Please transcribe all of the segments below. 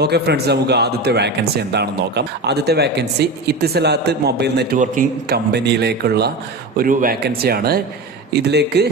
Okay friends നമുക്ക് ആദ്യത്തെ vacancy എന്താണെന്ന് നോക്കാം. ആദ്യത്തെ വാക്കൻസി ഇത്തിസലാത്ത് മൊബൈൽ നെറ്റ്വർക്കിംഗ് കമ്പനിയിലേക്കുള്ള ഒരു വാക്കൻസിയാണ് ഇതിലേക്ക്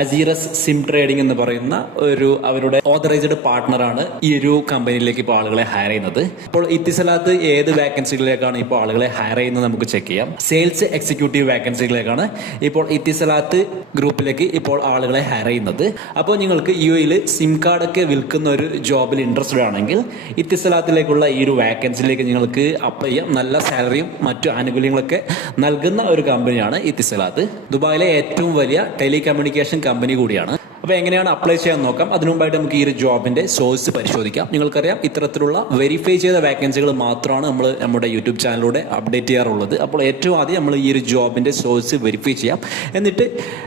അസീറസ് സിം ട്രേഡിംഗ് എന്ന് പറയുന്ന ഒരു അവരുടെ ഓതറൈസ്ഡ് പാർട്ട്ണറാണ് ഈ ഒരു കമ്പനിയിലേക്ക് ഇപ്പോൾ ആളുകളെ ഹയർ ചെയ്യുന്നത്. ഇപ്പോൾ ഇത്തിസലാത്ത് ഏത് വാക്കൻസികളിലേക്കാണ് ഇപ്പോൾ ആളുകളെ ഹയർ ചെയ്യുന്നത് നമുക്ക് ചെക്ക് ചെയ്യാം. സെയിൽസ് എക്സിക്യൂട്ടീവ് വാക്കൻസികളിലേക്കാണ് ഇപ്പോൾ ഇത്തിസലാത്ത് ഗ്രൂപ്പിലേക്ക് ഇപ്പോൾ ആളുകളെ ഹയർ ചെയ്യുന്നത്. അപ്പോൾ നിങ്ങൾക്ക് യു എയിൽ സിം കാർഡൊക്കെ വിൽക്കുന്ന ഒരു ജോബിൽ ഇൻട്രസ്റ്റഡ് ആണെങ്കിൽ ഇത്തിസലാത്തിലേക്കുള്ള ഈ ഒരു വാക്കൻസിയിലേക്ക് നിങ്ങൾക്ക് അപ്ലൈ ചെയ്യാം. നല്ല സാലറിയും മറ്റു ആനുകൂല്യങ്ങളൊക്കെ നൽകുന്ന ഒരു കമ്പനിയാണ് ഇത്തിസലാത്ത്. ദുബായിലെ ഏറ്റവും വലിയ ടെലികമ്മ്യൂണിക്കേഷൻ കമ്പനി കൂടിയാണ്. അപ്പോൾ എങ്ങനെയാണ് അപ്ലൈ ചെയ്യാൻ നോക്കാം? അതിനു മുമ്പായിട്ട് നമുക്ക് ഈ ഒരു ജോബിന്റെ സോഴ്സ് പരിശോധിക്കാം. നിങ്ങൾക്കറിയാം ഇത്തരത്തിലുള്ള വെരിഫൈ ചെയ്ത വാക്കൻസികൾ മാത്രമാണ് നമ്മൾ നമ്മുടെ യൂട്യൂബ് ചാനലിലൂടെ അപ്ഡേറ്റ് ചെയ്യാറുള്ളത്. അപ്പോൾ ഏറ്റവും ആദ്യം നമ്മൾ ഈ ഒരു ജോബിന്റെ സോഴ്സ് വെരിഫൈ ചെയ്യാം. എന്നിട്ട്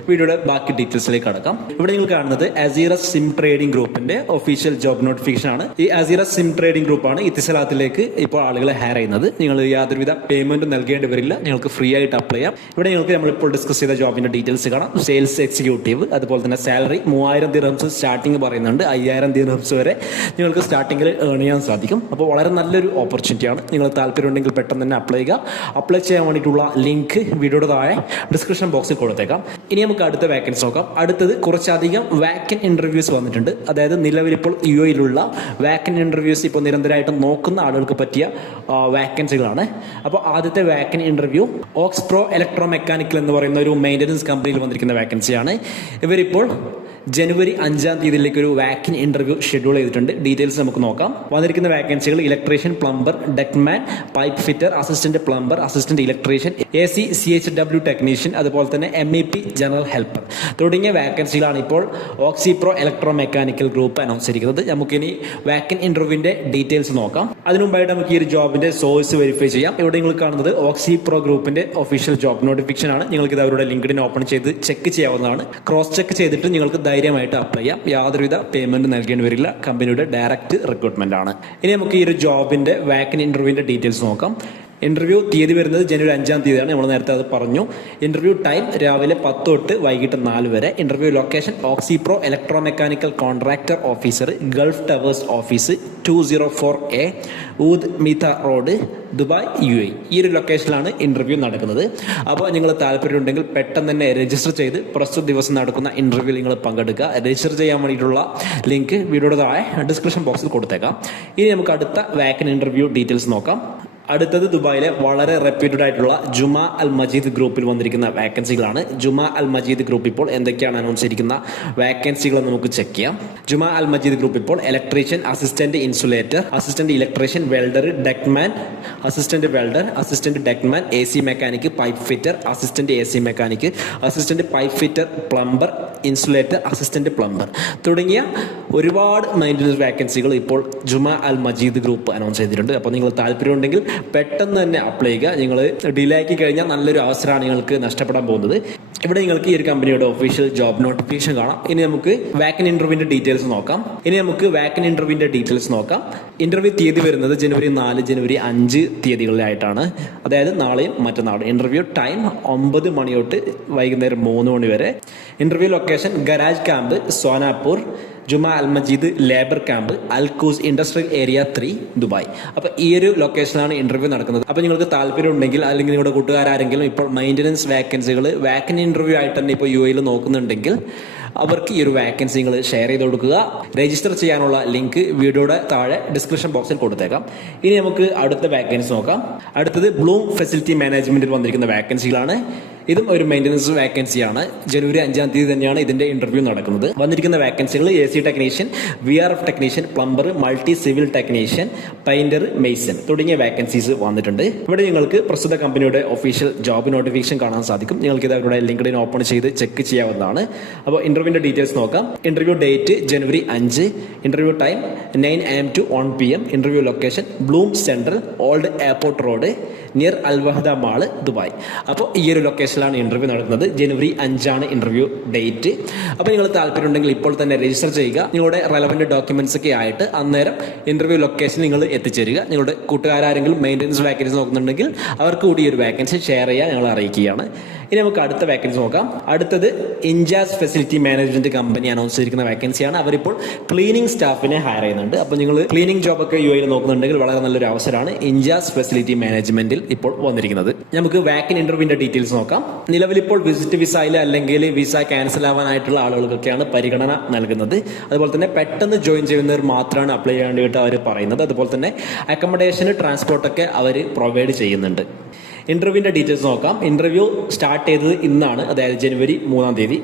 വീഡിയോയുടെ ബാക്കി ഡീറ്റെയിൽസിലേക്ക് കടക്കാം. ഇവിടെ നിങ്ങൾ കാണുന്നത് അസീറസ് സിം ട്രേഡിംഗ് ഗ്രൂപ്പിന്റെ ഒഫീഷ്യൽ ജോബ് നോട്ടിഫിക്കേഷൻ ആണ്. ഈ അസീറസ് സിം ട്രേഡിംഗ് ഗ്രൂപ്പാണ് ഇത്തിസലാത്തിലേക്ക് ഇപ്പോൾ ആളുകളെ ഹയർ ചെയ്യുന്നത്. നിങ്ങൾ യാതൊരുവിധ പേയ്മെന്റും നൽകേണ്ടി വരില്ല. നിങ്ങൾക്ക് ഫ്രീ ആയിട്ട് അപ്ലൈ ചെയ്യാം. ഇവിടെ നിങ്ങൾക്ക് നമ്മളിപ്പോൾ ഡിസ്കസ് ചെയ്ത ജോബിന്റെ ഡീറ്റെയിൽസ് കാണാം. സെയിൽസ് എക്സിക്യൂട്ടീവ് അതുപോലെ തന്നെ സാലറി മൂവായിരം ദിർഹംസ് സ്റ്റാർട്ടിങ് പറയുന്നുണ്ട്. അയ്യായിരം ദിർഹംസ് വരെ നിങ്ങൾക്ക് സ്റ്റാർട്ടിങ്ങിൽ ഏൺ ചെയ്യാൻ സാധിക്കും. അപ്പോൾ വളരെ നല്ലൊരു ഓപ്പർച്യൂണിറ്റിയാണ് നിങ്ങൾ താല്പര്യമുണ്ടെങ്കിൽ പെട്ടെന്ന് തന്നെ അപ്ലൈ ചെയ്യുക. അപ്ലൈ ചെയ്യാൻ വേണ്ടിയിട്ടുള്ള ലിങ്ക് വീഡിയോയുടെ താഴെ ഡിസ്ക്രിപ്ഷൻ ബോക്സിൽ കൊടുത്തേക്കാം. ഇനി നമുക്ക് അടുത്ത വേക്കൻസ് നോക്കാം. അടുത്തത് കുറച്ചധികം വാക്കൻ ഇന്റർവ്യൂസ് വന്നിട്ടുണ്ട്. അതായത് നിലവിലിപ്പോൾ യു എയിലുള്ള വാക്കൻ ഇന്റർവ്യൂസ് ഇപ്പോൾ നിരന്തരമായിട്ട് നോക്കുന്ന ആളുകൾക്ക് പറ്റിയ വാക്കൻസികളാണ് അപ്പോൾ ആദ്യത്തെ walk in interview Oxpro electro mechanical എന്ന് പറയുന്ന ഒരു മെയിന്റനൻസ് കമ്പനിയിൽ വന്നിരിക്കുന്ന വാക്കൻസിയാണ് ഇവരിപ്പോൾ ജനുവരി അഞ്ചാം തീയതിയിലേക്ക് ഒരു വാക്കിൻ ഇന്റർവ്യൂ ഷെഡ്യൂൾ ചെയ്തിട്ടുണ്ട്. ഡീറ്റെയിൽസ് നമുക്ക് നോക്കാം. വന്നിരിക്കുന്ന വാക്കൻസികൾ electrician plumber deckman pipe fitter assistant plumber assistant electrician A C C H W technician അതുപോലെ തന്നെ M E P general helper തുടങ്ങിയ വാക്കൻസികളാണ് ഇപ്പോൾ Oxypro electro mechanical group announce ചെയ്തിരിക്കുന്നത് നമുക്കിനി വാക്കൻ ഇന്റർവ്യൂവിന്റെ ഡീറ്റെയിൽസ് നോക്കാം. അതിനുമുമ്പായിട്ട് നമുക്ക് ഈ ഒരു ജോബിന്റെ സോഴ്സ് വെരിഫൈ ചെയ്യാം. ഇവിടെ നിങ്ങൾ കാണുന്നത് ഓക്സിപ്രോ ഗ്രൂപ്പിന്റെ ഒഫീഷ്യൽ ജോബ് നോട്ടിഫിക്കേഷൻ ആണ്. നിങ്ങൾക്ക് ഇത് അവരുടെ ലിങ്ക്ഡിൻ ഓപ്പൺ ചെയ്ത് ചെക്ക് ചെയ്യാവുന്നതാണ്. ക്രോസ് ചെക്ക് ചെയ്തിട്ട് നിങ്ങൾക്ക് ധൈര്യമായിട്ട് അപ്ലൈ ചെയ്യാം. യാതൊരുവിധ പേയ്മെന്റ് നൽകേണ്ടി വരില്ല. കമ്പനിയുടെ ഡയറക്റ്റ് റിക്രൂട്ട്മെന്റ് ആണ്. ഇനി നമുക്ക് ഈ ഒരു ജോബിന്റെ വാക്കൻ ഇന്റർവ്യൂവിന്റെ ഡീറ്റെയിൽസ് നോക്കാം. ഇന്റർവ്യൂ തീയതി വരുന്നത് ജനുവരി അഞ്ചാം തീയതിയാണ്. നമ്മൾ നേരത്തെ അത് പറഞ്ഞു. ഇന്റർവ്യൂ ടൈം രാവിലെ പത്ത് തൊട്ട് വൈകിട്ട് നാല് വരെ. Interview location Oxy Pro electro mechanical contractor officer Gulf Towers office two zero four A Oud Metha road Dubai U A ഈ ഒരു ലൊക്കേഷനിലാണ് ഇന്റർവ്യൂ നടക്കുന്നത്. അപ്പോൾ നിങ്ങൾ താല്പര്യമുണ്ടെങ്കിൽ പെട്ടെന്ന് തന്നെ രജിസ്റ്റർ ചെയ്ത് പ്രസ്തുത ദിവസം നടക്കുന്ന ഇന്റർവ്യൂ നിങ്ങൾ പങ്കെടുക്കുക. രജിസ്റ്റർ ചെയ്യാൻ വേണ്ടിയിട്ടുള്ള ലിങ്ക് വീഡിയോയുടെ താഴെ ഡിസ്ക്രിപ്ഷൻ ബോക്സിൽ കൊടുത്തേക്കാം. ഇനി നമുക്ക് അടുത്ത വാക്കൻ ഇന്റർവ്യൂ ഡീറ്റെയിൽസ് നോക്കാം. അടുത്തത് ദുബായിലെ വളരെ റെപ്യൂട്ടഡ് ആയിട്ടുള്ള ജുമാ അൽ മജീദ് ഗ്രൂപ്പിൽ വന്നിരിക്കുന്ന വാക്കൻസികളാണ് ജുമാ അൽ മജീദ് ഗ്രൂപ്പ് ഇപ്പോൾ എന്തൊക്കെയാണ് അനൗൺസ് ചെയ്തിരിക്കുന്ന വാക്കൻസികൾ നമുക്ക് ചെക്ക് ചെയ്യാം. ജുമാ അൽ മജീദ് ഗ്രൂപ്പ് ഇപ്പോൾ electrician assistant insulator assistant electrician welder deckman assistant welder assistant deckman A C mechanic pipe fitter assistant A C mechanic assistant pipe fitter plumber insulator assistant plumber തുടങ്ങിയ ഒരുപാട് maintenance വാക്കൻസികൾ ഇപ്പോൾ ജുമ Al Majeed group announce ചെയ്തിട്ടുണ്ട്. അപ്പോൾ നിങ്ങൾ താല്പര്യമുണ്ടെങ്കിൽ പെട്ടെന്ന് തന്നെ അപ്ലൈ ചെയ്യുക. നിങ്ങൾ ഡിലേ ആക്കി കഴിഞ്ഞാൽ നല്ലൊരു അവസരമാണ് നിങ്ങൾക്ക് നഷ്ടപ്പെടാൻ പോകുന്നത്. ഇവിടെ നിങ്ങൾക്ക് ഈ ഒരു കമ്പനിയുടെ ഒഫീഷ്യൽ ജോബ് നോട്ടിഫിക്കേഷൻ കാണാം. ഇനി നമുക്ക് വാക്കൻ ഇന്റർവ്യൂവിന്റെ ഡീറ്റെയിൽസ് നോക്കാം. ഇനി നമുക്ക് വാക്കൻ ഇന്റർവ്യൂവിന്റെ ഡീറ്റെയിൽസ് നോക്കാം. ഇന്റർവ്യൂ തീയതി വരുന്നത് ജനുവരി നാല് ജനുവരി അഞ്ച് തീയതികളിലായിട്ടാണ്. അതായത് നാളെയും മറ്റന്നാളും ഇന്റർവ്യൂ ടൈം ഒമ്പത് മണി തൊട്ട് വൈകുന്നേരം മൂന്ന് മണി വരെ. Interview location garage camp Sonapur. Juma Al Majid labour camp Al Quoz industrial area three Dubai. അപ്പോൾ ഈ ഒരു ലൊക്കേഷനാണ് ഇന്റർവ്യൂ നടക്കുന്നത്. അപ്പോൾ നിങ്ങൾക്ക് താല്പര്യം ഉണ്ടെങ്കിൽ അല്ലെങ്കിൽ നിങ്ങളുടെ കൂട്ടുകാരെങ്കിലും ഇപ്പോൾ മെയിന്റനൻസ് വാക്കൻസികൾ വാക്കൻ ഇന്റർവ്യൂ ആയിട്ട് തന്നെ ഇപ്പോൾ യു എയിൽ നോക്കുന്നുണ്ടെങ്കിൽ അവർക്ക് ഈ ഒരു വാക്കൻസി നിങ്ങൾ ഷെയർ ചെയ്ത് കൊടുക്കുക. രജിസ്റ്റർ ചെയ്യാനുള്ള ലിങ്ക് വീഡിയോയുടെ താഴെ ഡിസ്ക്രിപ്ഷൻ ബോക്സിൽ കൊടുത്തേക്കാം. ഇനി നമുക്ക് അടുത്ത വാക്കൻസി നോക്കാം. അടുത്തത് ബ്ലൂം ഫെസിലിറ്റി മാനേജ്മെന്റിൽ വന്നിരിക്കുന്ന വാക്കൻസികളാണ് ഇതും ഒരു മെയിന്റനൻസ് വേക്കൻസിയാണ് ജനുവരി അഞ്ചാം തീയതി തന്നെയാണ് ഇതിന്റെ ഇന്റർവ്യൂ നടക്കുന്നത്. വന്നിരിക്കുന്ന വാക്കൻസികൾ A C technician V R F technician plumber multi civil technician painter mason തുടങ്ങിയ വാക്കൻസീസ് വന്നിട്ടുണ്ട്. ഇവിടെ നിങ്ങൾക്ക് പ്രസ്തുത കമ്പനിയുടെ ഒഫീഷ്യൽ ജോബ് നോട്ടിഫിക്കേഷൻ കാണാൻ സാധിക്കും. നിങ്ങൾക്ക് ഇത് അവരുടെ ലിങ്ക്ഡിൻ ഓപ്പൺ ചെയ്ത് ചെക്ക് ചെയ്യാവുന്നതാണ്. അപ്പോൾ ഇന്റർവ്യൂവിന്റെ ഡീറ്റെയിൽസ് നോക്കാം. ഇന്റർവ്യൂ ഡേറ്റ് ജനുവരി അഞ്ച്. Interview time nine AM to one P M interview location Bloom Central old airport road near Al Wahda mall Dubai അപ്പോൾ ഈ ഒരു ലൊക്കേഷനിലാണ് ഇന്റർവ്യൂ നടത്തുന്നത്. ജനുവരി അഞ്ചാണ് ഇന്റർവ്യൂ ഡേറ്റ് അപ്പോൾ നിങ്ങൾ താല്പര്യമുണ്ടെങ്കിൽ ഇപ്പോൾ തന്നെ രജിസ്റ്റർ ചെയ്യുക. നിങ്ങളുടെ റെലവന്റ് ഡോക്യുമെന്റ്സ് ഒക്കെ ആയിട്ട് അന്നേരം ഇന്റർവ്യൂ ലൊക്കേഷൻ നിങ്ങൾ എത്തിച്ചേരുക. നിങ്ങളുടെ കൂട്ടുകാരെങ്കിലും മെയിന്റനൻസ് വാക്കൻസി നോക്കുന്നുണ്ടെങ്കിൽ അവർക്ക് കൂടി ഒരു വാക്കൻസി ഷെയർ ചെയ്യാൻ ഞങ്ങൾ അറിയിക്കുകയാണ്. ഇനി നമുക്ക് അടുത്ത വേക്കൻസി നോക്കാം. അടുത്തത് Injaz facility management company announce ചെയ്തിരിക്കുന്ന വേക്കൻസിയാണ് അവരിപ്പോൾ ക്ലീനിങ് സ്റ്റാഫിനെ ഹയർ ചെയ്യുന്നുണ്ട്. അപ്പോൾ നിങ്ങൾ ക്ലീനിങ് ജോബൊക്കെ യു എയിൽ നോക്കുന്നുണ്ടെങ്കിൽ വളരെ നല്ലൊരു അവസരമാണ് ഇൻജാസ് ഫെസിലിറ്റി മാനേജ്മെന്റിൽ ഇപ്പോൾ വന്നിരിക്കുന്നത്. നമുക്ക് വാക്കിൻ ഇന്റർവ്യൂവിന്റെ ഡീറ്റെയിൽസ് നോക്കാം. നിലവിൽ ഇപ്പോൾ വിസിറ്റ് വിസയിൽ അല്ലെങ്കിൽ വിസ ക്യാൻസൽ ആവാനായിട്ടുള്ള ആളുകൾക്കൊക്കെയാണ് പരിഗണന നൽകുന്നത്. അതുപോലെ തന്നെ പെട്ടെന്ന് ജോയിൻ ചെയ്യുന്നവർ മാത്രമാണ് അപ്ലൈ ചെയ്യാൻ വേണ്ടിയിട്ട് അവർ പറയുന്നത്. അതുപോലെ തന്നെ അക്കോമഡേഷന് ട്രാൻസ്പോർട്ടൊക്കെ അവർ പ്രൊവൈഡ് ചെയ്യുന്നുണ്ട്. ഇന്റർവ്യൂവിന്റെ ഡീറ്റെയിൽസ് നോക്കാം. ഇന്റർവ്യൂ സ്റ്റാർട്ട് ചെയ്തത് ഇന്നാണ് അതായത് ജനുവരി മൂന്നാം തീയതി.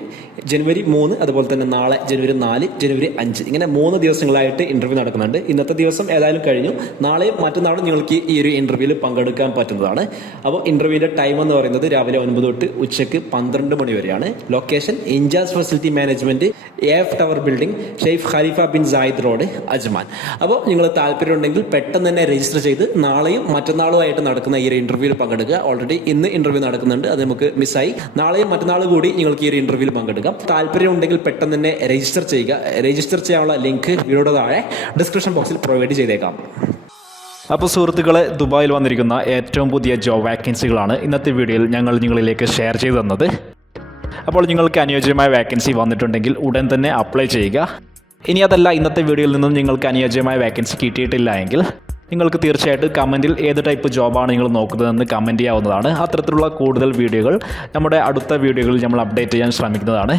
ജനുവരി മൂന്ന് അതുപോലെ തന്നെ നാളെ ജനുവരി നാല് ജനുവരി അഞ്ച്. ഇങ്ങനെ മൂന്ന് ദിവസങ്ങളായിട്ട് ഇന്റർവ്യൂ നടക്കുന്നുണ്ട്. ഇന്നത്തെ ദിവസം ഏതായാലും കഴിഞ്ഞു. നാളെയും മറ്റന്നാളും നിങ്ങൾക്ക് ഈ ഒരു ഇന്റർവ്യൂവിൽ പങ്കെടുക്കാൻ പറ്റുന്നതാണ്. അപ്പോൾ ഇന്റർവ്യൂവിന്റെ ടൈം എന്ന് പറയുന്നത് രാവിലെ ഒൻപത് തൊട്ട് ഉച്ചയ്ക്ക് പന്ത്രണ്ട് മണി വരെയാണ്. Location Injaz facility management A F tower building Sheikh Khalifa bin Zayed road Ajman അപ്പോൾ നിങ്ങൾ താല്പര്യമുണ്ടെങ്കിൽ പെട്ടെന്ന് തന്നെ രജിസ്റ്റർ ചെയ്ത് നാളെയും മറ്റന്നാളുമായിട്ട് നടക്കുന്ന ഈ ഒരു ഇന്റർവ്യൂവിൽ പങ്കെടുക്കുക. ഓൾറെഡി ഇന്ന് ഇന്റർവ്യൂ നടക്കുന്നുണ്ട്. അത് നമുക്ക് മിസ്സായി നാളെയും മറ്റന്നാൾ കൂടി നിങ്ങൾക്ക് ഈ ഒരു ഇന്റർവ്യൂവിൽ പങ്കെടുക്കാം. താല്പര്യമുണ്ടെങ്കിൽ പെട്ടെന്ന് തന്നെ രജിസ്റ്റർ ചെയ്യുക. രജിസ്റ്റർ ചെയ്യാനുള്ള ലിങ്ക് വീഡിയോയുടെ താഴെ ഡിസ്ക്രിപ്ഷൻ ബോക്സിൽ പ്രൊവൈഡ് ചെയ്തേക്കാം. അപ്പോൾ സുഹൃത്തുക്കളെ ദുബായിൽ വന്നിരിക്കുന്ന ഏറ്റവും പുതിയ ജോബ് വാക്കൻസികളാണ് ഇന്നത്തെ വീഡിയോയിൽ ഞങ്ങൾ നിങ്ങളിലേക്ക് ഷെയർ ചെയ്തു തന്നത്. അപ്പോൾ നിങ്ങൾക്ക് അനുയോജ്യമായ വാക്കൻസി വന്നിട്ടുണ്ടെങ്കിൽ ഉടൻ തന്നെ അപ്ലൈ ചെയ്യുക. ഇനി അതല്ല ഇന്നത്തെ വീഡിയോയിൽ നിന്നും നിങ്ങൾക്ക് അനുയോജ്യമായ വാക്കൻസി കിട്ടിയിട്ടില്ല എങ്കിൽ നിങ്ങൾക്ക് തീർച്ചയായിട്ടും കമന്റിൽ ഏത് ടൈപ്പ് ജോബാണ് നിങ്ങൾ നോക്കുന്നതെന്ന് കമന്റ് ചെയ്യാവുന്നതാണ്. അത്തരത്തിലുള്ള കൂടുതൽ വീഡിയോകൾ നമ്മുടെ അടുത്ത വീഡിയോകളിൽ നമ്മൾ അപ്ഡേറ്റ് ചെയ്യാൻ ശ്രമിക്കുന്നതാണ്.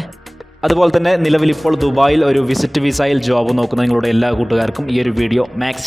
അതുപോലെ തന്നെ നിലവിൽ ഇപ്പോൾ ദുബായിൽ ഒരു വിസിറ്റ് വിസയിൽ ജോബ് നോക്കുന്ന നിങ്ങളുടെ എല്ലാ കൂട്ടുകാർക്കും ഈ ഒരു വീഡിയോ മാക്സിമം